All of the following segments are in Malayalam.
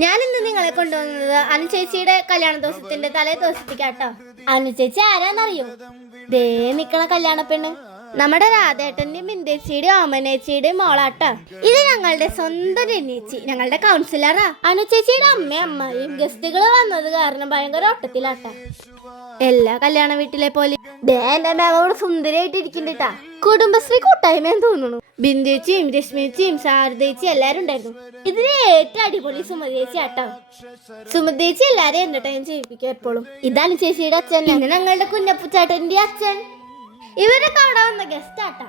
ഞാനിന്ന് നിങ്ങളെ കൊണ്ടുവന്നത് അനു ചേച്ചിയുടെ കല്യാണ ദിവസത്തിന്റെ തലേ ദിവസത്തേക്കാട്ടോ. അനു ചേച്ചി ആരാന്നറിയോ? ദേ നിക്കണ കല്യാണ പെണ്ണ് നമ്മുടെ രാധേട്ടന്റെയും ബിന്ദേച്ചിയുടെയും ഓമനേച്ചിയുടെയും മോളാട്ടോ. ഇത് ഞങ്ങളുടെ സ്വന്തം രനേച്ചി, ഞങ്ങളുടെ കൗൺസിലറാ. അനു ചേച്ചിയുടെ അമ്മയും അമ്മായും ഗസ്റ്റുകൾ വന്നത് കാരണം ഭയങ്കര ഓട്ടത്തിലാട്ടാ. എല്ലാ കല്യാണ വീട്ടിലെ പോലെ ദേ എന്റെ മേമോട് സുന്ദരിയായിട്ട് ഇരിക്കുന്നുണ്ടാ. കുടുംബശ്രീ കൂട്ടായ്മയെന്ന് തോന്നുന്നു. ബിന്ദേച്ചിയും രശ്മിച്ചിയും ശാരദേച്ചി എല്ലാരും ഉണ്ടായിരുന്നു. ഇതിന് ഏറ്റവും അടിപൊളി സുമതേച്ചി ആട്ടോ. സുമതേച്ചി എല്ലാരെയും എന്റർടൈൻ ചെയ്യിപ്പിക്കും എപ്പോഴും. ഇതാണ് ചേച്ചിയുടെ അച്ഛൻ, ഞങ്ങളുടെ കുഞ്ഞപ്പുച്ചേട്ടന്റെ അച്ഛൻ. ഇവരൊക്കെ അവിടെ വന്ന ഗസ്റ്റ് ആട്ടാ.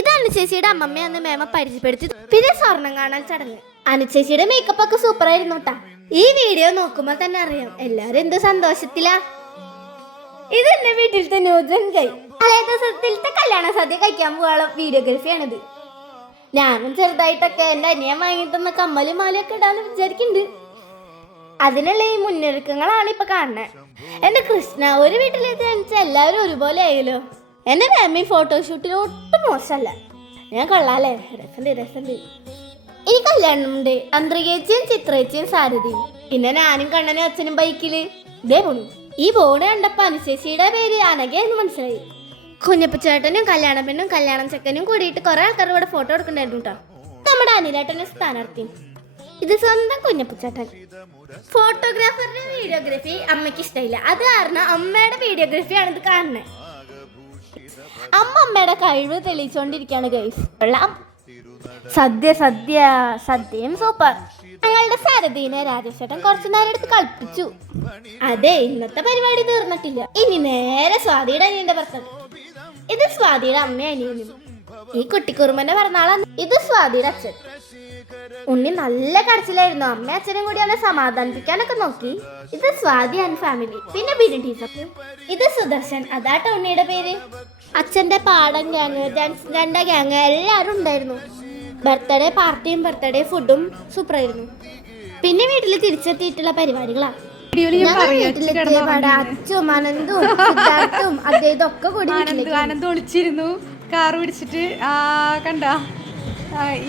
ഇതാണ് ചേച്ചിയുടെ അമ്മമ്മയെന്ന് മേമ പരിചയപ്പെടുത്തി. പിന്നെ സ്വർണം കാണാൻ ചടങ്ങ്. അനുചേച്ചിയുടെ മേക്കപ്പ് ഒക്കെ സൂപ്പർ ആയിരുന്നു കേട്ടാ. ഈ വീഡിയോ നോക്കുമ്പോൾ തന്നെ അറിയാം എല്ലാരും എന്ത് സന്തോഷത്തിലാ. ഇത് എന്റെ വീട്ടിലത്തെ ന്യൂജൻ കൈ തലേ ദിവസത്തിലത്തെ കല്യാണ സദ്യ കഴിക്കാൻ പോകാനുള്ള വീഡിയോഗ്രാഫിയാണിത്. ഞാനും ചെറുതായിട്ടൊക്കെ എന്റെ അനിയൻ വാങ്ങി തന്ന കമ്മലും മാലയൊക്കെ ഇടാന്ന് വിചാരിക്കുന്നുണ്ട്. അതിനുള്ള ഈ മുന്നൊരുക്കങ്ങളാണ് ഇപ്പൊ കാണുന്നത്. എന്റെ കൃഷ്ണ, ഒരു വീട്ടിലേക്ക് ജനിച്ച എല്ലാവരും ഒരുപോലെ ആയല്ലോ. എന്റെ ഫാമിലി ഫോട്ടോഷൂട്ടിന് ഒട്ടും മോശമല്ല. ഞാൻ കൊള്ളാലേ, രസണ്ട്. ഈ കല്യാണമുണ്ട് അന്ത്രികേച്ചിയും ചിത്രേച്ചിയും സാരഥിയും. പിന്നെ ഞാനും കണ്ണനും അച്ഛനും ബൈക്കില് ഇതേ പോണു. ഈ ബോർഡ് കണ്ടപ്പോ അനുശേഷിയുടെ പേര് അനഘയെന്ന് മനസ്സിലായി. കുഞ്ഞപ്പച്ചേട്ടനും കല്യാണ പെണ്ണും കല്യാണം ചെക്കനും കൂടിയിട്ട് കുറെ ആൾക്കാർ ഇവിടെ ഫോട്ടോ എടുക്കണ്ടായിരുന്നു കേട്ടോ. നമ്മുടെ അനിലേട്ടനെ സ്ഥാനാർത്ഥി. ഇത് സ്വന്തം കുഞ്ഞപ്പച്ചേട്ടൻ. ഫോട്ടോഗ്രാഫറുടെ വീഡിയോഗ്രാഫി അമ്മയ്ക്ക് ഇഷ്ടമില്ല. അത് കാരണം അമ്മയുടെ വീഡിയോഗ്രാഫിയാണ് ഇത് കാണുന്നത്. അമ്മയുടെ കഴിവ് തെളിയിച്ചോണ്ടിരിക്കുകയാണ് ഗൈസ്. കൊള്ളാം. സദ്യയും സൂപ്പർ. ഞങ്ങളുടെ സാരഥീനെ രാജേഷേട്ടൻ കുറച്ചു നേരം എടുത്ത് കളിപ്പിച്ചു. അതെ, ഇന്നത്തെ പരിപാടി തീർന്നിട്ടില്ല. ഇനി നേരെ സ്വാതിയുടെ അനിയന്റെ ബർത്ത്ഡേ. ഇത് സ്വാതിയുടെ അമ്മയും അനിയനും. ഈ കുട്ടിക്കുറുമ്പന്റെ പിറന്നാളാണ്. ഇത് സ്വാതിയുടെ അച്ഛൻ. ഉണ്ണി നല്ല കരച്ചിലായിരുന്നു. അമ്മയും അച്ഛനും കൂടി അവനെ സമാധാനിപ്പിക്കാനൊക്കെ നോക്കി. ഇത് സ്വാതി ആൻഡ് ഫാമിലി. പിന്നെ ബിനി ടീച്ചർ. ഇത് സുദർശൻ, അതാട്ടോ ഉണ്ണിയുടെ പേര്. അച്ഛന്റെ പാടം ഗ്യാങ്, ജാൻസിന്റെ ഗ്യാങ് എല്ലാവരും ഉണ്ടായിരുന്നു. ബർത്ത്ഡേ പാർട്ടിയും ബർത്ത്ഡേ ഫുഡും സൂപ്പർ ആയിരുന്നു. പിന്നെ വീട്ടിൽ തിരിച്ചെത്തിയിട്ടുള്ള പരിപാടികളാ. അച്ഛനും അനന്തും സിദ്ധാർത്ഥും അദ്ദേഹം ഒക്കെ കൂടി അനന്ത് ഒളിച്ചിരുന്നു കാറ് പിടിച്ചിട്ട്. കണ്ട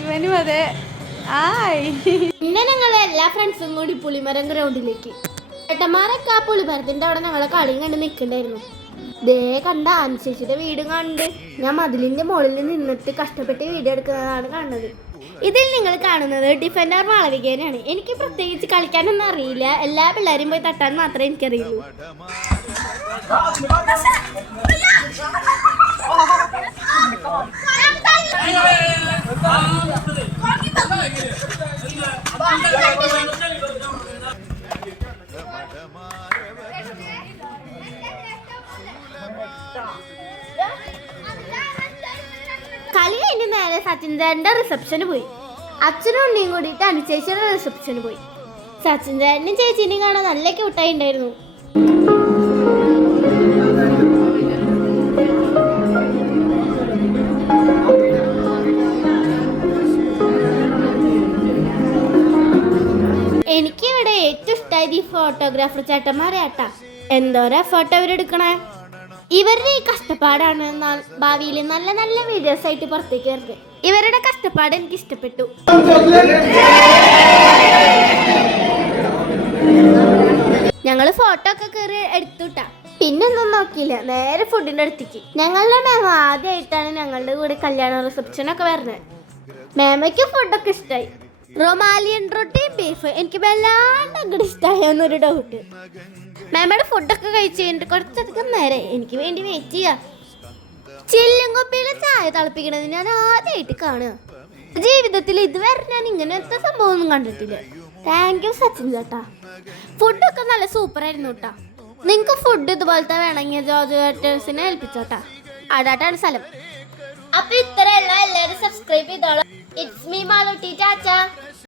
ഇവനും അതെ. പിന്നെ ഞങ്ങൾ എല്ലാ ഫ്രണ്ട്സും കൂടി പുളിമരം ഗ്രൗണ്ടിലേക്ക്. ഏട്ടന്മാരൊക്കെ ആ പുളിമരത്തിന്റെ അവിടെ ഞങ്ങളെ കളിയും കണ്ട് നിൽക്കണ്ടായിരുന്നു. ദേ കണ്ട അനുശേഷിയുടെ വീടും കണ്ട് ഞാൻ മതിലിന്റെ മുകളിൽ നിന്നിട്ട് കഷ്ടപ്പെട്ട് വീഡിയോ എടുക്കുന്നതാണ് കാണുന്നത്. ഇതിൽ നിങ്ങൾ കാണുന്നത് ഡിഫൻഡർ മാളവികേനാണ്. എനിക്ക് പ്രത്യേകിച്ച് കളിക്കാനൊന്നും അറിയില്ല. എല്ലാ പിള്ളേരും പോയി തട്ടാൻ മാത്രമേ എനിക്കറിയുള്ളൂ. കളി കഴിഞ്ഞ് നേരെ സച്ചിൻ ചേട്ടന്റെ റിസപ്ഷന് പോയി. അച്ഛനും ഉണ്ണിയും കൂടിയിട്ട് അനുചേച്ചിയുടെ റിസപ്ഷന് പോയി. സച്ചിൻ ചേട്ടനും ചേച്ചീനെയും കാണാൻ നല്ല ക്യൂട്ടായി ഉണ്ടായിരുന്നു. എനിക്കിവിടെ ഏറ്റവും ഇഷ്ടമായത് ഈ ഫോട്ടോഗ്രാഫർ ചേട്ടന്മാരെ ആട്ടാ. എന്തോരം ഫോട്ടോ അവരെടുക്കണേ. ഇവരുടെ ഈ കഷ്ടപ്പാടാണ് ഭാവിയിൽ നല്ല നല്ല വീഡിയോസ് ആയിട്ട് പുറത്തേക്ക് വരുന്നത്. ഇവരുടെ കഷ്ടപ്പാട് എനിക്ക് ഇഷ്ടപ്പെട്ടു. ഞങ്ങള് ഫോട്ടോ ഒക്കെ കയറി എടുത്തുട്ടാ. പിന്നൊന്നും നോക്കിയില്ല, നേരെ ഫുഡിന്റെ അടുത്തേക്ക്. ഞങ്ങളുടെ മേമ ആദ്യമായിട്ടാണ് ഞങ്ങളുടെ കൂടെ കല്യാണ റിസപ്ഷനൊക്കെ വരുന്നത്. മേമയ്ക്ക് ഫുഡൊക്കെ ഇഷ്ടമായി. റൊമാലിയൻ റൊട്ടിയും ബീഫ് എനിക്ക് വല്ലാണ്ട് അങ്ങോട്ട് ഇഷ്ടമായെന്നൊരു ഡൗട്ട്. മേമയുടെ ഫുഡൊക്കെ കഴിച്ച് കഴിഞ്ഞിട്ട് കുറച്ചധികം നേരം എനിക്ക് വേണ്ടി വെയിറ്റ് ചെയ്യാം. ചില്ലും കുപ്പിയിലെ ചായ തിളപ്പിക്കണത് ഞാൻ ആദ്യമായിട്ട് കാണുക. ജീവിതത്തിൽ ഇതുവരെ ഞാൻ ഇങ്ങനത്തെ സംഭവം ഒന്നും കണ്ടിട്ടില്ല. താങ്ക് യു സച്ചിൻ ചേട്ടാ. ഫുഡൊക്കെ നല്ല സൂപ്പർ ആയിരുന്നു കേട്ടാ. നിങ്ങൾക്ക് ഫുഡ് ഇതുപോലത്തെ വേണമെങ്കിൽ ജോർജ് വേറ്റേഴ്സിനെ ഏൽപ്പിച്ചോട്ടാ. അടാട്ടാണ് സ്ഥലം. അപ്പൊ ഇത്രയുള്ള എല്ലാവരും സബ്സ്ക്രൈബ് ചെയ്തോളാം. It's me Malootty. ചാച്ചാ.